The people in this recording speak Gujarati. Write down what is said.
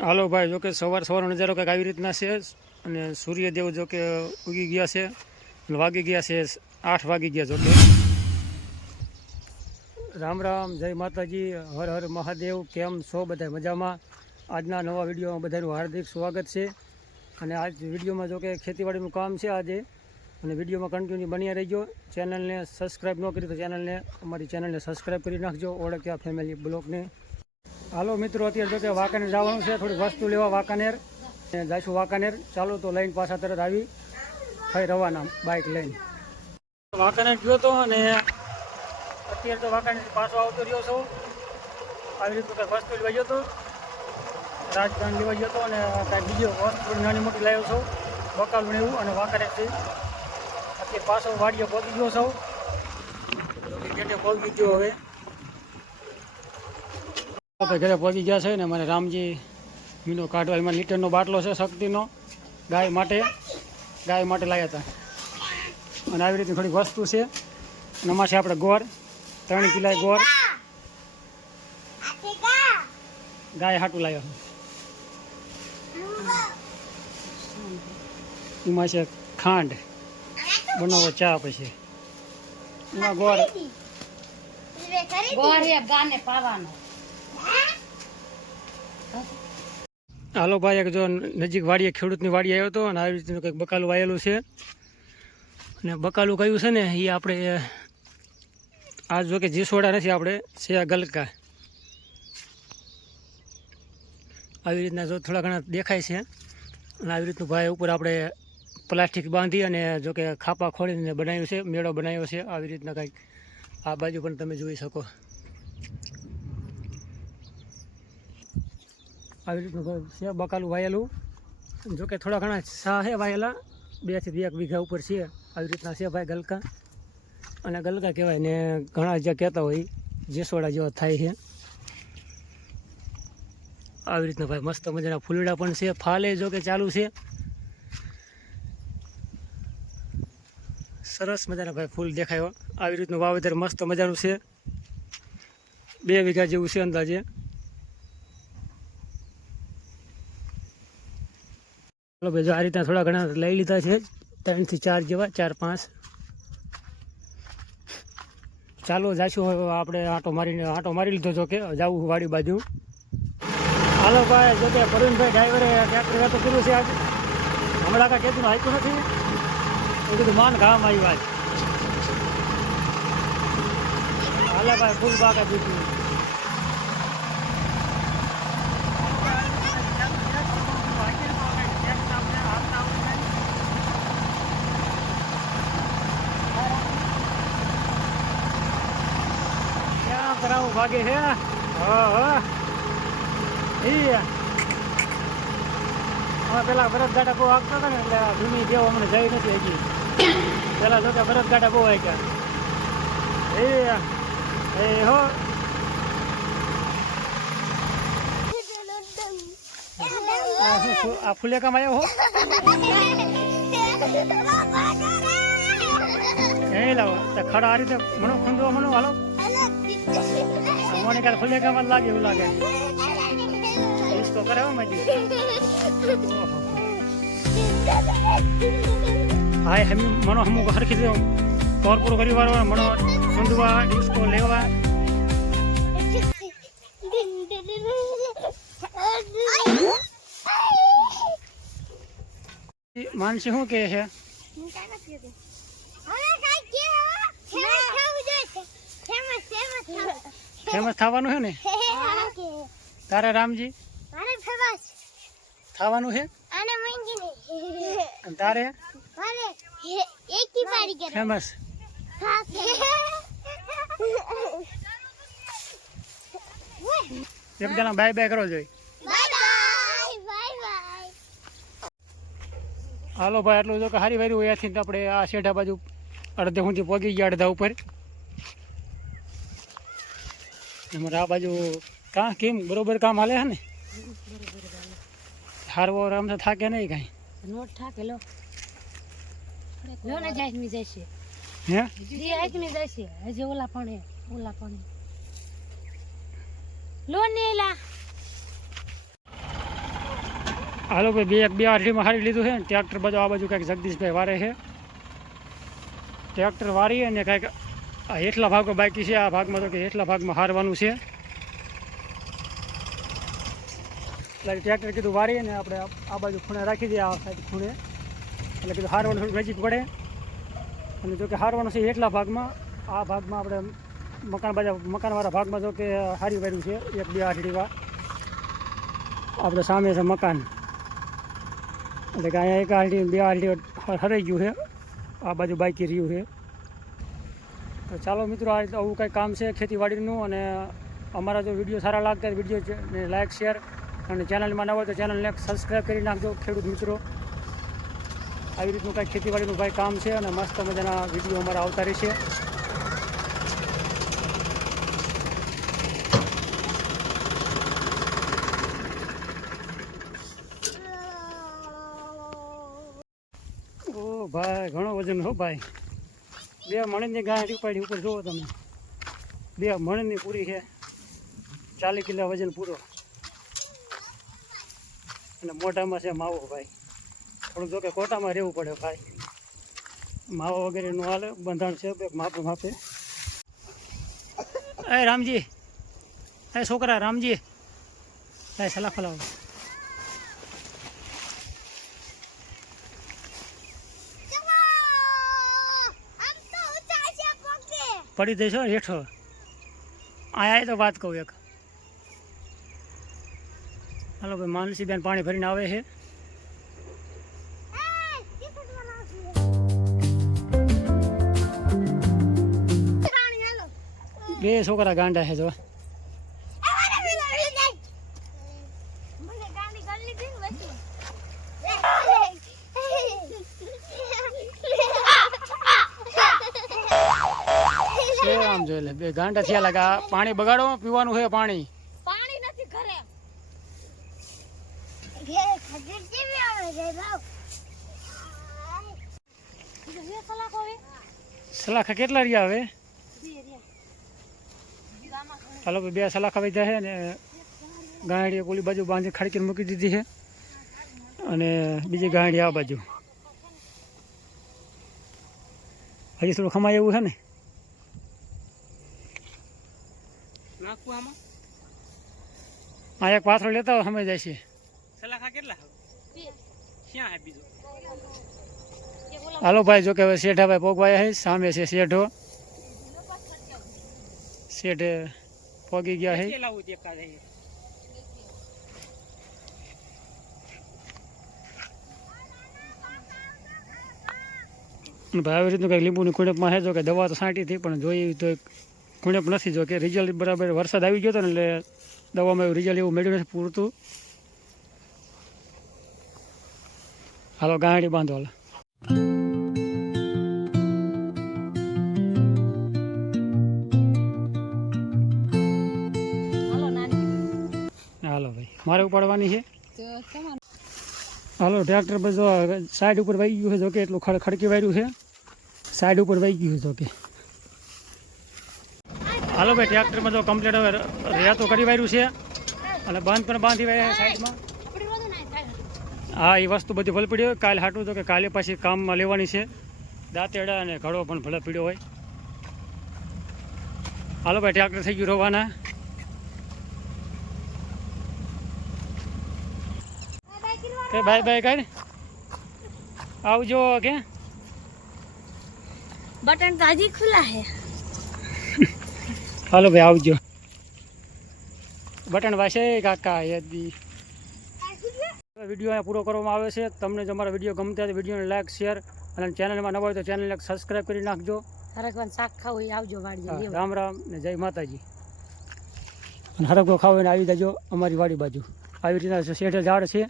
હાલો ભાઈ જોકે સવાર સવારનો નજારો કંઈક આવી રીતના છે. અને સૂર્યદેવ જોકે ઉગી ગયા છે વાગી ગયા છે, આઠ વાગી ગયા જોકે રામ રામ, જય માતાજી, હર હર મહાદેવ, કેમ છો બધા મજામાં? આજના નવા વિડીયોમાં બધાનું હાર્દિક સ્વાગત છે. અને આજ વિડીયોમાં જોકે ખેતીવાડીનું કામ છે આજે. અને વિડીયોમાં કન્ટિન્યુ બન્યા રહીજો. ચેનલને સબસ્ક્રાઈબ ન કરી તો ચેનલને અમારી ચેનલને સબસ્ક્રાઈબ કરી નાખજો. ઓળખ્યા ફેમિલી બ્લોગને હાલો મિત્રો, અત્યારે જો કે વાંકાનેર જવાનું છે. થોડીક વસ્તુ લેવા વાંકાનેર. જઈશું વાંકાનેર. ચાલો તો લઈને પાછા તરત આવી. થઈ રવાના બાઇક લઈને. વાંકાનેર ગયો તો અને અત્યારે તો વાંકાનેર પાછો આવતો રહ્યો છું. આવી રીતનું કંઈક વસ્તુ લેવા ગયો હતો રાજધાન લેવા ગયો હતો અને કાંઈક બીજો વસ્તુ નાની મોટી લાવ્યો છું. બકાલું એવું અને વાંકાનેરથી અત્યારે પાછો વાડીએ પહોંચી ગયો છું. ગેટે પહોંચી ગયો હવે. આપણે ઘરે પહોંચી ગયા છે ને મને રામજી મીનો કાઢવા, એમાં લીટરનો બાટલો છે શક્તિનો, ગાય માટે ગાય માટે લાવ્યા હતા. અને આવી રીતની થોડીક વસ્તુ છે. અને છે આપણે ગોળ ત્રણ કિલા ગોળ ગાય હાટું લાવ્યો એમાં છે ખાંડ બનાવો ચા પછી. એમાં ગોરે. ગાને પાવાનો. હાલો ભાઈ, એક જો નજીક વાડીએ, ખેડૂતની વાડી આવ્યો હતો અને આવી રીતનું કંઈક બકાલું વાયેલું છે. અને બકાલું કયું છે ને એ આપણે, આ જો કે જીસોડા નથી આપણે, છે આ ગલકા. આવી રીતના જો થોડા ઘણા દેખાય છે. અને આવી રીતનું ભાઈ ઉપર આપણે પ્લાસ્ટિક બાંધી અને જો કે ખાપા ખોલીને બનાવ્યું છે, મેળો બનાવ્યો છે. આવી રીતના કંઈક આ બાજુ પણ તમે જોઈ શકો. આવી રીતનું છે, બકાલું વાયેલું. જોકે થોડા ઘણા સા છે વાયેલા, બેથી બે એક વીઘા ઉપર છે, આવી રીતના છે ભાઈ ગલકા. અને ગલકા કહેવાય ને ઘણા જે કહેતા હોય જેસોડા જેવા થાય છે. આવી રીતના ભાઈ મસ્ત મજાના ફૂલડા પણ છે, ફાલે જો કે ચાલુ છે. સરસ મજાના ભાઈ ફૂલ દેખાયો આવી રીતનું વાવેતર મસ્ત મજાનું છે. બે વીઘા જેવું છે અંદાજે. ચાલો ભાઈ આ રીતના થોડા ઘણા લઈ લીધા છે. ત્રણથી ચાર જેવા, ચાર, પાંચ. ચાલો, જાશું આપણે આંટો મારીને, આંટો મારી લીધો જો કે, જવું વાડી બાજુ. હાલો ભાઈ, જો કે પ્રવીણભાઈ ડ્રાઈવરે ટ્રેક્ટર વેતો કર્યું છે આજે. હમણાં કાંઈ ખેતીનું હાઈકું નથી. એ બધું માન ગામ આવ્યું આજ હાલે ભાઈ, ફૂલ બાકા દીધું ક્યાં કરાવું ભાગે હા? હા પેલા ભરતગાડા બહુ આગતા હતા ને એટલે ભૂમિ જેવો અમને જઈ નથી હજી. પેલા જો કે ભરતગાડા બહુ આવ્યા એ એ હો. આ આ ફુલેકામાં આવ્યો હો? એ લાવો ખડા આ રીતે મનો ખુંદવા મનો હાલો આ મને કાલે ફુલેકામાં કામ લાગે એવું લાગે. ડિસ્કો કરે મજી હાય, હમી, મનો હમુક હરખી દો પૂરો કરી વાળવા મનો સુંદવા ડિસ્કો લેવા. માનસી શું કે છે? ફેમસ થવાનું છે ને? તારે રામજી? થવાનું છે અને તારે? ફેમસ? એક જણા બાય બાય કરો જોઈ. હાલો ભાઈ એટલું જો કે હારી વારી હોય ત્યાંથી આપણે આ શેઠા બાજુ અડધે સુધી પહોંચી ગયા, અડધા ઉપર. અમારે આ બાજુ કાં કેમ બરોબર કામ હાલે છે ને? હારવો આમ તો થાકે નહીં કાંઈ. નોટ થાકે લો. લો ને જાય મી જશે. હે? જી આજ મી જશે. હજી ઓલા પણ હે ઓલા પણ લો ને હાલો ભાઈ બે એક બે આઠડીમાં હારી લીધું છે ને. ટ્રેક્ટર બાજુ આ બાજુ કાંઈક જગદીશભાઈ વારે છે ટ્રેક્ટર વારી અને કાંઈક આ એટલા ભાગો બાકી છે, આ ભાગમાં તો કે એટલા ભાગમાં હારવાનું છે. એટલે ટ્રેક્ટર કીધું વારીએ ને આપણે આ- બાજુ ખૂણે રાખી દઈએ, આ સાઈડ ખૂણે. એટલે કીધું હારવાનું થોડું નજીક પડે. અને જો કે હારવાનું છે એટલા ભાગમાં, આ ભાગમાં આપણે મકાન બાજુ મકાનવાળા ભાગમાં જો કે હારી વાર્યું છે, એક, બે આઠડીવા આપણે સામે છે મકાન. એટલે કે અહીંયા એક આલટી બે આલટી હરાઈ ગયું છે. આ બાજુ બાકી રહ્યું છે. તો ચાલો મિત્રો, આ આવું કંઈ કામ છે ખેતીવાડીનું અને અમારા જો વીડિયો સારા લાગતા હોય વીડિયો લાઇક શેર અને ચેનલમાં ના હોય તો ચેનલને સબસ્ક્રાઈબ કરી નાખજો, ખેડૂત મિત્રો. આવી રીતનું કાંઈ ખેતીવાડીનું ભાઈ કામ છે અને મસ્ત મજાના વીડિયો અમારા આવતા રહેશે. ઓ ભાઈ, ઘણો વજન હો ભાઈ. બે મણની ગાંઠ ઉપાડી ઉપર જુઓ તમે. બે મણની પૂરી છે. ચાલીસ કિલો વજન પૂરો. અને મોટામાં છે માવો ભાઈ. થોડુંક જોકે કોટામાં રહેવું પડે ભાઈ. માવો વગેરેનું હાલે, બંધાણ છે માપે માપે. એ રામજી. એ છોકરા, રામજી. એ સલાહ ફલાવો. પડી દઈશો હેઠો આયા તો વાત કહું એક. હાલો ભાઈ માનસી બેન પાણી ભરીને આવે છે. બે છોકરા ગાંડા છે, જો. છે જોઈ લે. બે ગાંડા થયા લાગા. પાણી બગાડો પીવાનું છે પાણી. પાણી નથી ઘરે. સલાખા કેટલા રહ્યા હવે? હાલો બે સલાખા ભાઈ છે ને ગાંડી ઓલી બાજુ બાંધી ખડકીને મૂકી દીધી છે. અને બીજી ગાંડી આ બાજુ. હજી થોડું ખમાય એવું છે ને? નાખવું આમાં? એક પાથરો લેતા હોય સમય જાય છે. સલાખા કેટલા? ક્યાં હે બીજો હાલો ભાઈ જો કે હવે શેઠાભાઈ પોગવાયા છે સામે છે શેઠો. શેઠ પોગી ગયા છે. અને ભાઈ આવી રીતનું કંઈક લીંબુની કુણપમાં છે જો કે દવા તો છાંટી હતી પણ જોઈ તો કુણપ નથી જો કે રિઝલ્ટ બરાબર વરસાદ આવી ગયો હતો ને એટલે દવામાં એવું રિઝલ્ટ એવું મળ્યું નથી પૂરતું. હાલો ગાંડી બાંધો હાલો. હાલો ભાઈ મારે ઉપાડવાની છે? હાલો ટ્રેક્ટર પર જો સાઈડ ઉપર વહી ગયું છે જોકે એટલું ખડકી વાર્યું છે. સાઈડ ઉપર વહી ગયું છે જોકે કે. હાલો ભાઈ ટ્રેક્ટરમાં તો કમ્પ્લીટ હવે રેતો કરી વાર્યું છે. અને બંધ પણ બાંધી વાય સાઈડમાં. હા એ વસ્તુ બધી ભલે હોય. કાલે હાટું તો કે કાલે પાછી કામમાં લેવાની છે. દાંતેડા અને ઘડો પણ ભલે પીડ્યો હોય. હાલો ભાઈ ટ્રેક્ટર થઈ ગયું રોવાના. કે બાય બાય કર. આવજો કે બટન તો ખુલ્લા હે હાલો ભાઈ આવજો. બટન વાસે કાકા યાદી વીડિયો અહીંયા પૂરો કરવામાં આવે છે. તમને જો અમારા વીડિયો ગમતા હોય તો વિડીયોને લાઈક શેર અને ચેનલમાં નવા હોય તો ચેનલને સબસ્ક્રાઈબ કરી નાખજો. હરકવાન શાક ખાવું એ આવજો વાડી રામ રામ ને જય માતાજી. અને હરકો ખાવ આવી જજો અમારી વાડી બાજુ. આવી રીતના શેઠે ઝાડ છે.